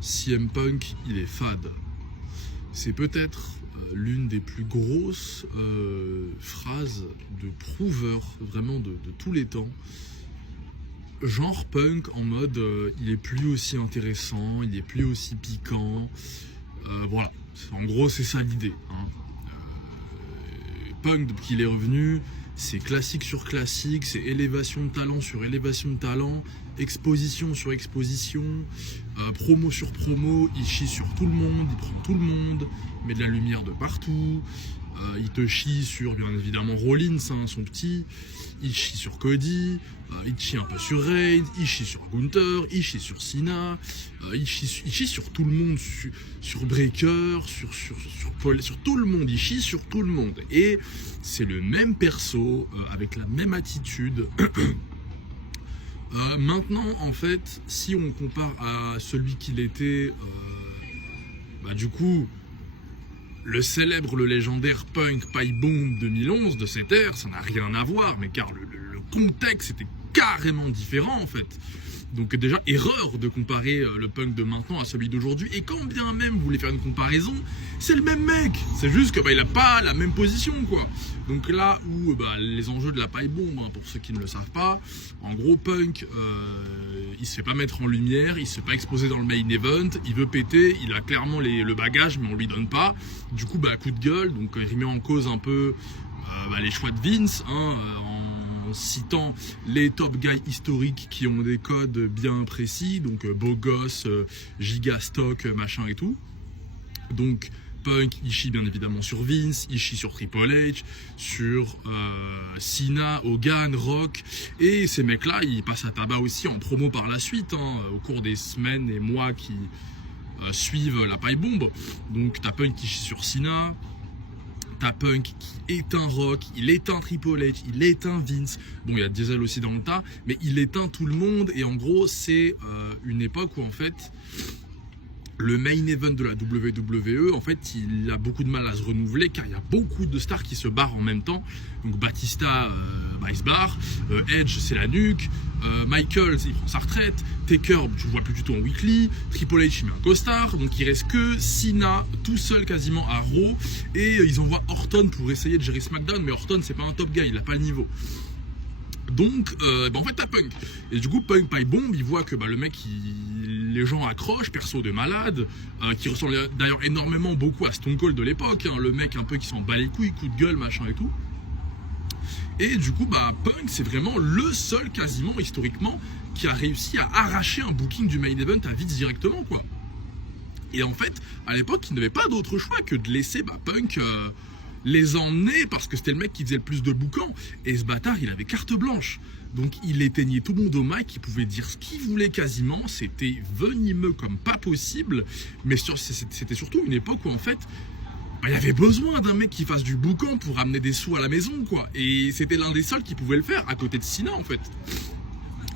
CM Punk, il est fade. C'est peut-être l'une des plus grosses phrases de prouveur vraiment de tous les temps. Genre Punk en mode il est plus aussi intéressant, il est plus aussi piquant. Voilà, en gros c'est ça l'idée. Punk, depuis qu'il est revenu, c'est classique sur classique, c'est élévation de talent sur élévation de talent, exposition sur exposition, promo sur promo, il chie sur tout le monde, il prend tout le monde, met de la lumière de partout, il te chie sur bien évidemment Rollins, son petit, il chie sur Cody, il chie un peu sur Reigns, il chie sur Gunther, il chie sur Cena, il chie sur tout le monde, sur Breaker, sur Paul, sur tout le monde, il chie sur tout le monde. Et c'est le même perso, avec la même attitude. Maintenant, en fait, si on compare à celui qu'il était, du coup, le célèbre, le légendaire Punk Pipe Bomb 2011 de cette ère, ça n'a rien à voir, mais car le contexte était carrément différent en fait. Donc déjà, erreur de comparer le Punk de maintenant à celui d'aujourd'hui. Et quand bien même vous voulez faire une comparaison, c'est le même mec. C'est juste que il a pas la même position quoi. Donc là où les enjeux de la paille bombe, pour ceux qui ne le savent pas, en gros Punk, il se fait pas mettre en lumière, il se fait pas exposer dans le main event, il veut péter, il a clairement le bagage mais on lui donne pas. Du coup coup de gueule, donc il remet en cause un peu les choix de Vince, en citant les top guys historiques qui ont des codes bien précis, donc beau gosse, giga stock, machin et tout. Donc Punk, il chie bien évidemment sur Vince, il chie sur Triple H, sur Cena, Hogan, Rock, et ces mecs-là, ils passent à tabac aussi en promo par la suite, au cours des semaines et mois qui suivent la paille bombe. Donc t'as Punk qui chie sur Cena, t'as Punk qui éteint Rock, il éteint Triple H, il éteint Vince. Bon, il y a Diesel aussi dans le tas, mais il éteint tout le monde. Et en gros, c'est une époque où en fait, le main event de la WWE, en fait, il a beaucoup de mal à se renouveler car il y a beaucoup de stars qui se barrent en même temps. Donc Batista, il se barre, Edge, c'est la nuque, Michaels, il prend sa retraite, Taker, tu le vois plus du tout en weekly, Triple H, il met un costard, donc il reste que Cena tout seul quasiment à Raw, et ils envoient Orton pour essayer de gérer SmackDown, mais Orton c'est pas un top guy, il a pas le niveau. Donc, en fait, t'as Punk. Et du coup, Punk Pipe Bomb, il voit que le mec, les gens accrochent, perso de malade, qui ressemble d'ailleurs énormément beaucoup à Stone Cold de l'époque, le mec un peu qui s'en bat les couilles, coup de gueule, machin et tout. Et du coup, Punk, c'est vraiment le seul, quasiment, historiquement, qui a réussi à arracher un booking du main event à Vince directement, quoi. Et en fait, à l'époque, il n'avait pas d'autre choix que de laisser Punk les emmener parce que c'était le mec qui faisait le plus de boucans. Et ce bâtard, il avait carte blanche. Donc il éteignait tout le monde au mic, il pouvait dire ce qu'il voulait quasiment. C'était venimeux comme pas possible. Mais c'était surtout une époque où en fait, il y avait besoin d'un mec qui fasse du boucan pour ramener des sous à la maison, quoi. Et c'était l'un des seuls qui pouvait le faire, à côté de Cena, en fait.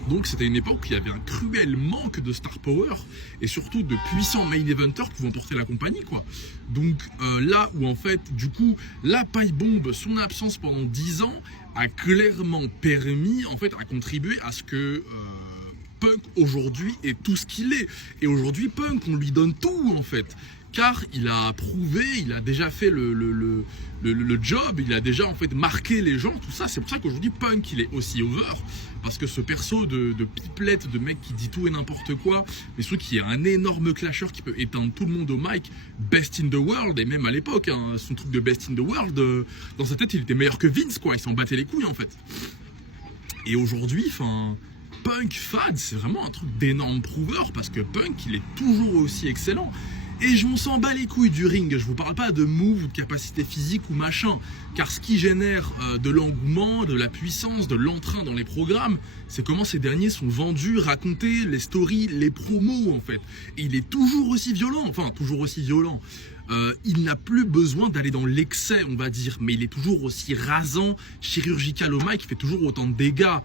Donc c'était une époque où il y avait un cruel manque de star power et surtout de puissants main eventers pouvant porter la compagnie, quoi. Donc là où en fait du coup la paille bombe, son absence pendant 10 ans a clairement permis en fait à contribuer à ce que Punk aujourd'hui est tout ce qu'il est. Et aujourd'hui Punk, on lui donne tout en fait. Car il a prouvé, il a déjà fait le job, il a déjà en fait marqué les gens, tout ça. C'est pour ça qu'aujourd'hui Punk il est aussi over, parce que ce perso de pipelette, de mec qui dit tout et n'importe quoi, mais surtout qui est un énorme clasher qui peut éteindre tout le monde au mic, best in the world, et même à l'époque, son truc de best in the world, dans sa tête il était meilleur que Vince, quoi, il s'en battait les couilles en fait. Et aujourd'hui, Punk fad, c'est vraiment un truc d'énorme prouveur, parce que Punk il est toujours aussi excellent. Et je m'en s'en bats les couilles du ring, je vous parle pas de move ou de capacité physique ou machin, car ce qui génère de l'engouement, de la puissance, de l'entrain dans les programmes, c'est comment ces derniers sont vendus, racontés, les stories, les promos en fait. Et il est toujours aussi violent, il n'a plus besoin d'aller dans l'excès on va dire, mais il est toujours aussi rasant, chirurgical au mic, il fait toujours autant de dégâts.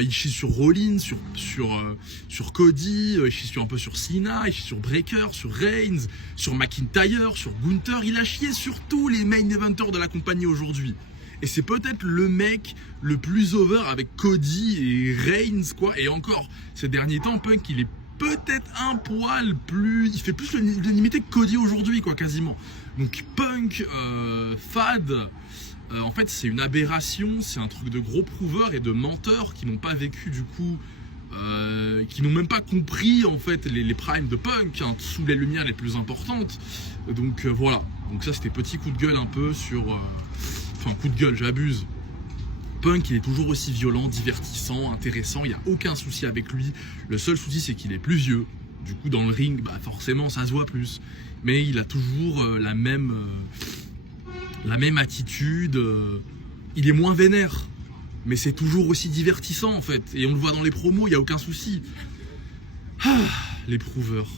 Il chie sur Rollins, sur Cody, il chie un peu sur Cena, il chie sur Breaker, sur Reigns, sur McIntyre, sur Gunther. Il a chié sur tous les main eventers de la compagnie aujourd'hui. Et c'est peut-être le mec le plus over avec Cody et Reigns, quoi. Et encore, ces derniers temps, Punk, il est peut-être un poil plus... Il fait plus l'unanimité que Cody aujourd'hui, quoi, quasiment. Donc Punk, Fad, en fait c'est une aberration, c'est un truc de gros prouveurs et de menteurs qui n'ont pas vécu du coup, qui n'ont même pas compris en fait les primes de Punk, hein, sous les lumières les plus importantes. Donc voilà, donc ça c'était petit coup de gueule un peu sur... Enfin coup de gueule, j'abuse. Punk il est toujours aussi violent, divertissant, intéressant, il n'y a aucun souci avec lui. Le seul souci c'est qu'il est plus vieux. Du coup dans le ring, bah forcément ça se voit plus. Mais il a toujours la même attitude. Il est moins vénère. Mais c'est toujours aussi divertissant en fait. Et on le voit dans les promos, il n'y a aucun souci. Ah, les prouveurs.